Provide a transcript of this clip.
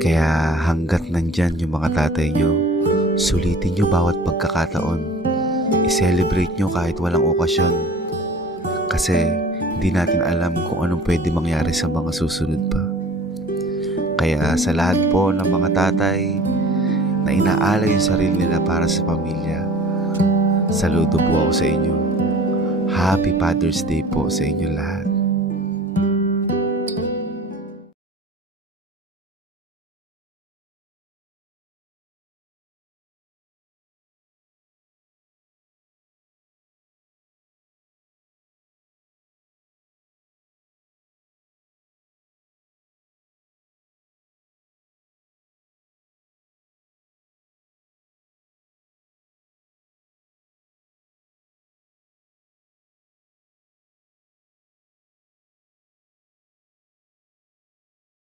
Kaya hanggat nandyan yung mga tatay nyo, sulitin nyo bawat pagkakataon. I-celebrate nyo kahit walang okasyon. Kasi hindi natin alam kung anong pwede mangyari sa mga susunod pa. Kaya sa lahat po ng mga tatay na inaalay yung sarili nila para sa pamilya, saludo po ako sa inyo. Happy Father's Day po sa inyo lahat.